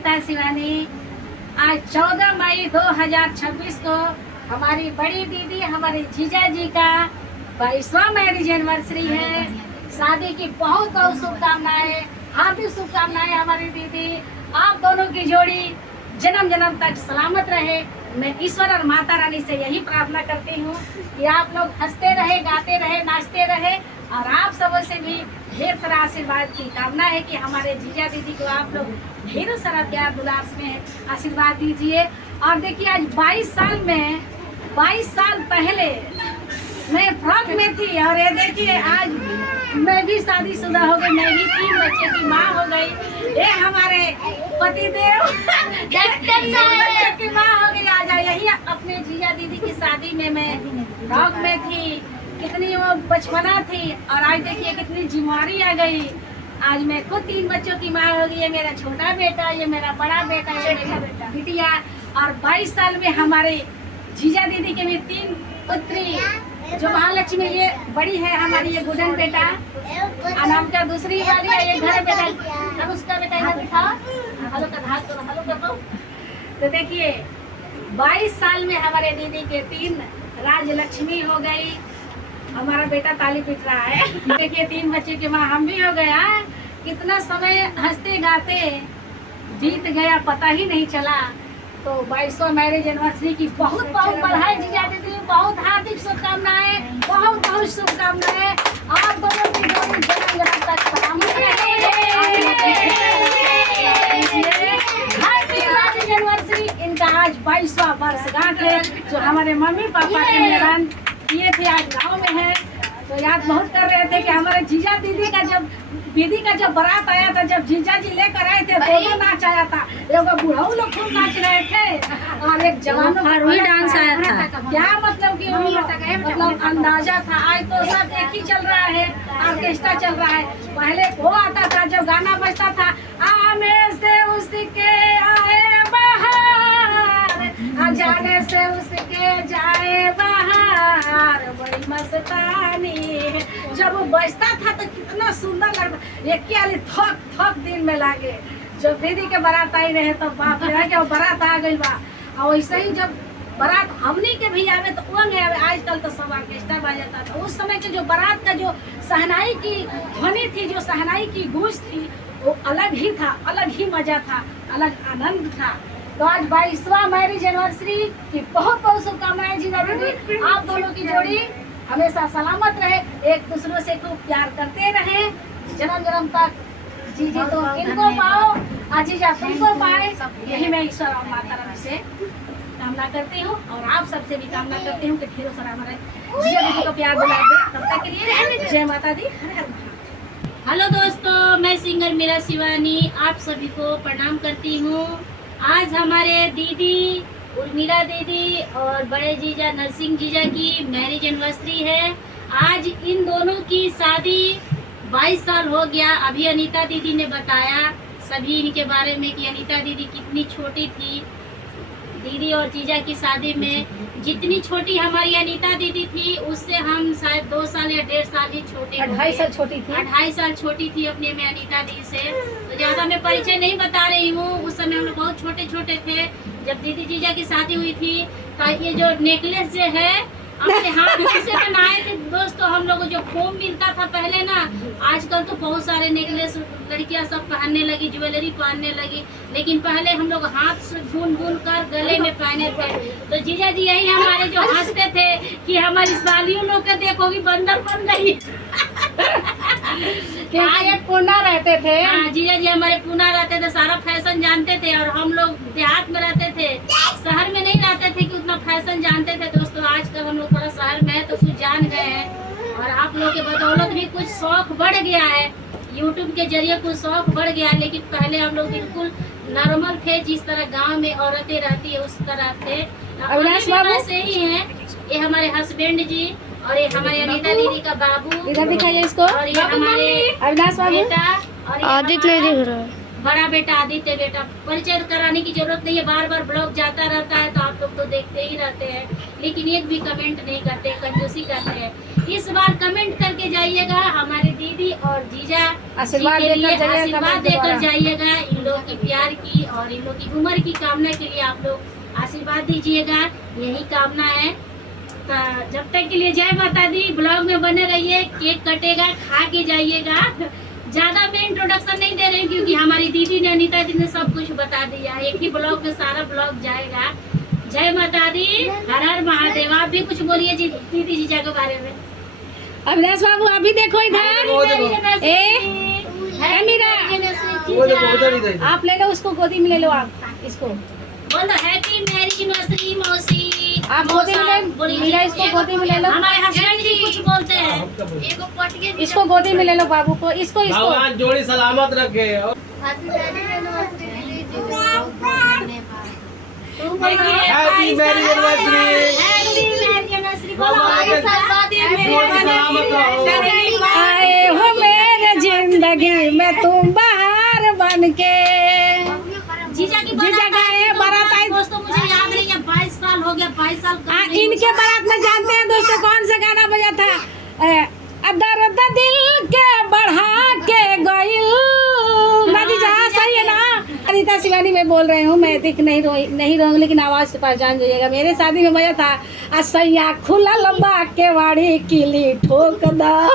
अनीता शिवानी। आज 14 मई 2026 को हमारी बड़ी दीदी हमारे जीजा जी का 22वां मैरिज एनिवर्सरी है। शादी की बहुत बहुत शुभकामनाएं, हार्दिक शुभकामनाएं हमारी दीदी। आप दोनों की जोड़ी जन्म जन्म तक सलामत रहे। मैं ईश्वर और माता रानी से यही प्रार्थना करती हूँ कि आप लोग हंसते रहे, गाते रहे, नाचते रहे और आप सबों से भी ढेर सारा आशीर्वाद की कामना है कि हमारे जीजा दीदी को आप लोग ढेरों सारा प्यार दुलार में आशीर्वाद दीजिए। और देखिए आज 22 साल पहले मैं फ्रॉक में थी और ये देखिए आज मैं भी शादीशुदा हो गई, मैं भी 3 बच्चे की माँ हो गई। ये हमारे पतिदेव बच्चों की माँ हो गई। आज यही अपने जीजा दीदी की शादी में मैं फ्रॉक में थी, कितनी वो बचपना थी और आज देखिए कितनी जिम्मेवारी आ गई। आज मैं खुद 3 बच्चों की माँ हो गई। ये मेरा छोटा बेटा, ये मेरा बड़ा बेटा, ये मेरा बिटिया। और 22 साल में हमारे जीजा दीदी के भी 3 पुत्री, जो महालक्ष्मी ये बड़ी है हमारी, ये गुडन बेटा, अनाम का दूसरी वाली है, ये घर बेटा, अब उसका बेटा इधर दिखाओ, हेलो कर हाथ करो, हेलो कर दो। तो देखिए 22 साल में हमारे दीदी के 3 राजलक्ष्मी हो गई। हमारा बेटा ताली पीट रहा है। देखिए 3 बच्चे के माँ हम भी हो गया। कितना समय हंसते गाते बीत गया पता ही नहीं चला। तो 22वां मैरिज एनिवर्सरी की बहुत बहुत बधाई जीजा दीदी, बहुत हार्दिक शुभकामनाएं, बहुत बहुत शुभकामनाएं। आप दोनों की जोड़ी जन्म जन्म तक सलामत रहे। Happy marriage anniversary. इनका आज 22वां वर्षगांठ है, जो हमारे मम्मी पापा के मेहमान किए थे, आज गाँव में है। तो याद बहुत कर रहे थे कि हमारे जीजा दीदी का जब बारात आया था, जब जीजा जी लेकर आए थे, दोनों नाच आया था। एक बुढ़ाऊ लोग खूब नाच रहे थे और एक जवानों का डांस आया था। क्या मतलब कि मतलब अंदाजा था। आज तो सब एक ही चल रहा है, ऑर्केस्ट्रा चल रहा है। पहले वो आता था जब गाना बजता था, आने से उसके आए बाहर, जाने से उसके जाए बाहर, बड़ी मस्तानी है। जब वो बजता था तो कितना सुंदर लगता। एक वाली थक थक दिन में लागे। जब दीदी के बारात आई रहे तो बाप रे क्या बारात आ गई बा। और वैसे ही जब बारात हमनी के भी आवे तो वो में आवे। आजकल तो सब ऑर्केस्ट्रा बजाता था। उस समय के जो बारात का जो सहनाई की ध्वनि थी, जो सहनाई की गूंज थी, वो अलग ही था, अलग ही मजा था, अलग आनंद था। तो आज 22वां मैरिज एनिवर्सरी की बहुत बहुत शुभकामनाएं जीजा दीदी। आप दोनों की जोड़ी हमेशा सलामत रहे, एक दूसरों से खूब प्यार करते रहे जन्म जन्म तक। जीजी तो इनको पाओ, जीजा तुमको पाए, यही मैं ईश्वर और माता रानी से कामना करती हूँ। और आप सबसे भी कामना करती हूँ कि ढेरों सारा हमारे जीजा दीदी को प्यार दिला दे। तब तक के लिए जय माता दी। हेलो दोस्तों, मैं सिंगर मीरा शिवानी आप सभी को प्रणाम करती हूँ। आज हमारे दीदी उर्मिला दीदी और बड़े जीजा नरसिंह जीजा की मैरिज एनिवर्सरी है। आज इन दोनों की शादी 22 साल हो गया। अभी अनीता दीदी ने बताया सभी इनके बारे में कि अनीता दीदी कितनी छोटी थी। दीदी और जीजा की शादी में जितनी छोटी हमारी अनीता दीदी थी, उससे हम शायद 2 साल या 1.5 साल ही छोटे, 2.5 साल छोटी थी। 2.5 साल छोटी थी अपने में अनीता दीदी से। तो ज्यादा मैं परिचय नहीं बता रही हूँ। उस समय हम लोग बहुत छोटे छोटे थे जब दीदी जीजा की शादी हुई थी। तो ये जो नेकलेस जो है अपने हाथ से बनाए थे दोस्तों हम लोग। जो फोम मिलता था पहले ना, आजकल तो बहुत सारे नेकलेस लड़कियां सब पहनने लगी, ज्वेलरी पहनने लगी, लेकिन पहले हम लोग हाथ से बुन कर गले में पहने थे। तो जीजा जी यही हमारे जो हंसते थे कि हमारी सालियों लोग के देखोगी बंदर बन गई। ये पूना रहते थे। हाँ, जीजा जी हमारे पूना रहते थे, सारा फैशन जानते थे। और हम लोग देहात में रहते थे, शहर में नहीं रहते थे कि उतना फैशन जानते थे। दोस्तों आजकल हम लोग थोड़ा शहर में है तो कुछ जान गए हैं और आप लोग के बदौलत भी कुछ शौक बढ़ गया है। यूट्यूब के जरिए कुछ शौक बढ़ गया। लेकिन पहले हम लोग बिल्कुल नॉर्मल थे, जिस तरह गांव में औरतें रहती है उस तरह थे। अविनाश बाबू से ही हैं। ये हमारे हस्बैंड जी और ये हमारी अनीता दीदी का बाबू, इधर दिखाइए इसको। और ये हमारे अविनाश बाबू, बेटा और आदित्य नहीं दिख रहा है। बड़ा बेटा आदित्य बेटा। परिचय कराने की जरूरत नहीं है, बार बार ब्लॉग जाता रहता है तो आप लोग तो देखते ही रहते हैं, लेकिन एक भी कमेंट नहीं करते, कंजूसी करते हैं। इस बार कमेंट करके जाइएगा हमारी दीदी और जीजा आशीर्वाद जी के लिए देकर जाइएगा, आशीर्वाद कमेंट देकर द्वारा। जाइएगा। इन लोग की प्यार की और इन लोग की उम्र की कामना के लिए आप लोग आशीर्वाद दीजिएगा, यही कामना है। तो जब तक के लिए जय माता दी। ब्लॉग में बने रहिए, केक कटेगा, खा के जाइएगा। ज्यादा मैं इंट्रोडक्शन नहीं दे रही हूँ क्योंकि हमारी दीदी ने, अनीता दी ने सब कुछ बता दिया। एक ही ब्लॉग में सारा ब्लॉग जाएगा। जय माता दी, हर हर महादेव। आप भी कुछ बोलिए दीदी जीजा के बारे में। अविनाश बाबू अभी देखो इधर, ए मीरा, आप ले लो उसको, गोदी में ले लो आप इसको। बोलो हैप्पी मैरिज एनिवर्सरी मौसी। आप गोदी में ले, मीरा इसको गोदी में ले लो। हमारे हस्बैंड जी कुछ बोलते हैं। इसको गोदी में ले लो बाबू को, इसको इसको। भगवान जोड़ी सलामत रखे। Happy marriage anniversary. Happy marriage anniversary. आए हो मेरे जिंदगी में तुम बाहर बन के। जीजा की जीजा का है बारात आई। दोस्तों मुझे याद नहीं है, 22 साल हो गया, 22 साल का नहीं इनके बारात में जानते हैं दोस्तों कौन सा गाना बजा था? दर्द दिल के बढ़ा के गइल ना जीजा, सही है ना? अनीता शिवानी मैं बोल रही हूँ, मैं दिख नहीं रहूँगी लेकिन आवाज से पहचान जाइएगा। मेरे शादी में बजा था असैया खुला लंबा के वाड़ी किली ठोक दा।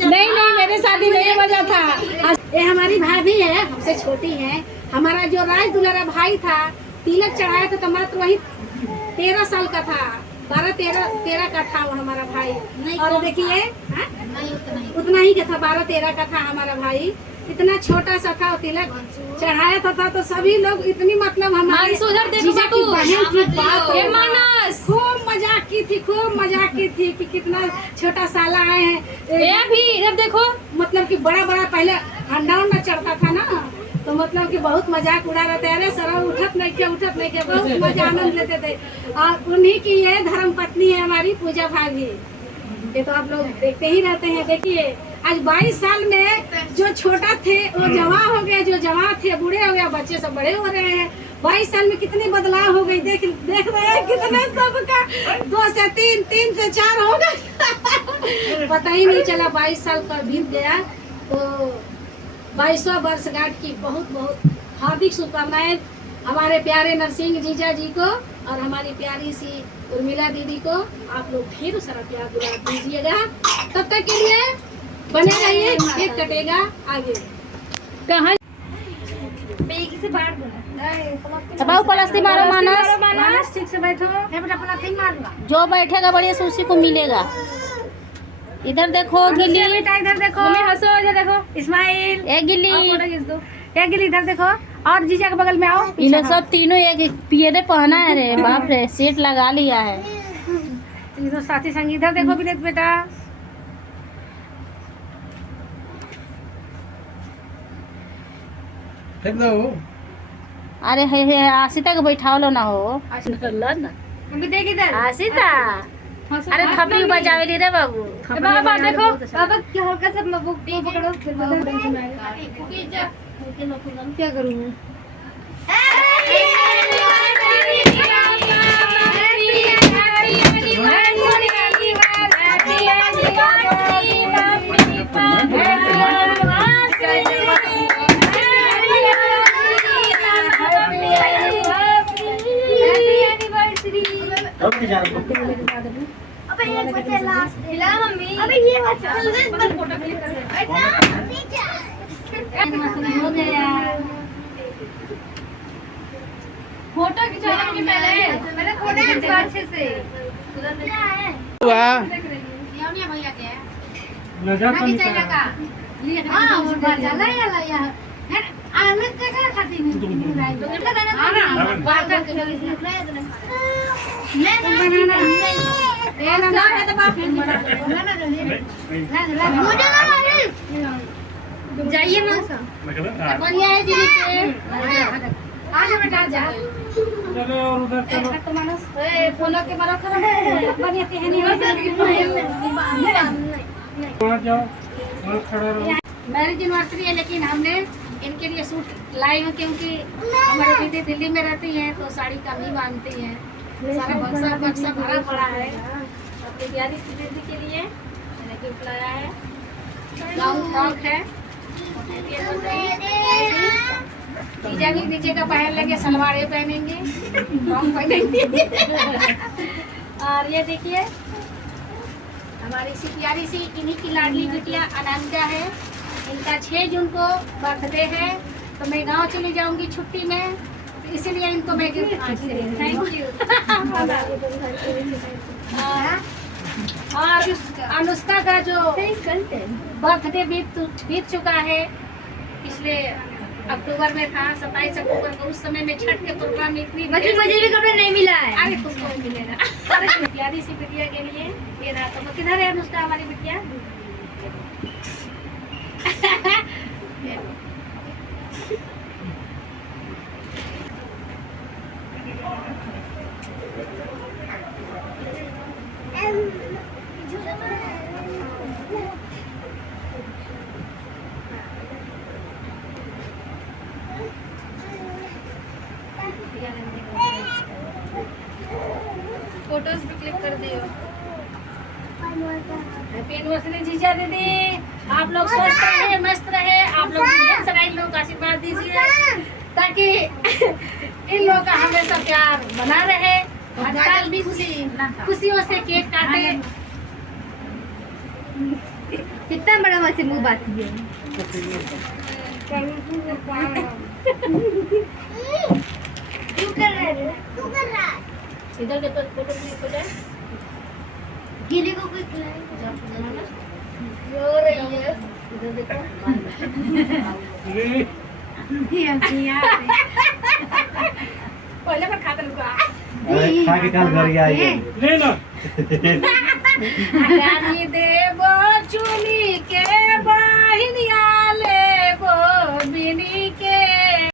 नहीं नहीं, मेरे शादी में ये बजा था। ये हमारी भाभी है, हमसे छोटी है। हमारा जो राज दुलारा भाई था, तिलक चढ़ाया था तो मात्र वही 13 साल का था, 12-13 का था वो हमारा भाई। और देखिए उतना ही का था, 12-13 का था हमारा भाई। इतना छोटा सा था, तिलक चढ़ाया था तो सभी लोग इतनी मतलब हमारे जीजा की बहन की बात खूब मजाक की थी, खूब मजाक की थी कि कितना छोटा साला आए हैं। भी इधर देखो, मतलब कि बड़ा बड़ा पहले अंडा उंडा चढ़ता था ना, तो मतलब कि बहुत मजाक उड़ा रहे थे। अरे सर उठत नहीं के, बहुत मजा आनंद लेते थे। और उन्हीं की ये धर्म पत्नी है हमारी पूजा भाभी। ये तो आप लोग देखते ही रहते हैं। देखिए आज 22 साल में जो छोटा थे वो जवान हो गए, जो जवान थे बूढ़े हो गए, बच्चे सब बड़े हो रहे हैं। 22 साल में कितनी बदलाव हो गई, देख रहे हैं कितने सबका 2 से 3, 3 से 4 हो गए। पता ही नहीं चला 22 साल का बीत गया। तो 22वां वर्षगांठ की बहुत बहुत हार्दिक शुभकामनाएं हमारे प्यारे नरसिंह जीजा जी को और हमारी प्यारी सी उर्मिला दीदी को। आप लोग फिर सारा प्यार दुलार दीजिएगा। तब तक के लिए बने रहिए, केक कटेगा आगे। कहाँ बाबू पलस्ती मारो, मानस ठीक से बैठो। जो बैठेगा बढ़िया से उसी को मिलेगा। इधर देखो गिल्ली, इधर देखो, हंसो, इधर देखो इस्माइल, एक गिल्ली, एक गिल्ली इधर देखो। और जीजा के बगल में आओ। इन लोग सब तीनों एक पियरे पहना है। रे बाप रे, सीट लगा लिया है। तीनों साथी संगी। इधर देखो विनेत बेटा। अरे हे आशिता को बैठाओ लो ना हो देख इधर आशिता। अरे थपड़ी बजावे ली रे बाबू। बाबा देखो, बाबा क्या हल्का सा पकड़ो, क्या करूँ मैं? हो गया फोटो खिंचवाएंगे पहले। मैंने फोटो खिंचवा अच्छे से। भैया के नजर तो नहीं का हां वो चला या अलग जगह खाती नहीं कितना दाना ना बात करके मैं बनाना ए ना है तो बाप बनाना मुझे ना जाइए ना बढ़िया है दीदी। आज बेटा जा चलो और उधर चलो तो मानस ए फोनो के मारो खड़ा बढ़िया कहानी हो वहां जाओ वहां खड़ा रहो। मैरिज एनिवर्सरी है लेकिन हमने इनके लिए सूट लाई हूँ क्योंकि हमारी दीदी दिल्ली में रहती है तो साड़ी कम ही बांधती है। सारा बक्सा भरा पड़ा है अपनी प्यारी सी दीदी के लिए मैंने गिफ्ट लाया है। गाउन फ्रॉक है। जीजा भी नीचे का पहन लेंगे, सलवार ये पहनेंगे, फ्रॉक पहनेंगे। और ये देखिए हमारी सी प्यारी सी इन्हीं की लाडली बिटिया अनामिका है। इनका 6 जून को बर्थडे है, तो मैं गांव चली जाऊंगी छुट्टी में, तो इसीलिए इनको मैं गिफ्ट थैंक यू। और अनुष्का का जो बर्थडे बीत चुका है, पिछले अक्टूबर में था, 27 अक्टूबर को। उस समय में छठ के प्रोग्राम में इतनी मुझे भी कपड़े नहीं मिला है। अरे तुमको भी मिलेगा। प्यारी सी बिटिया के लिए ये रहा। तो किधर है अनुष्का हमारी बिटिया? फोटोज भी क्लिक कर दियो। हैप्पी एनिवर्सरी जीजा दीदी, आप लोग स्वस्थ रहे, मस्त रहे। आप लोग ढेर सारा इन लोगों का आशीर्वाद दीजिए, ताकि इन लोगों का हमेशा प्यार बना रहे। हर साल भी खुशियों से केक काटे। कितना बड़ा वैसे मुंह बात है। क्यों कर रहे हैं? इधर के तो फोटो क्लिक हो जाए। गिरी को कोई खिलाए। रो रही है। इधर देखो। पहले पर खाता लुका। खा के कल घर आइए। ले ना। गानी देबो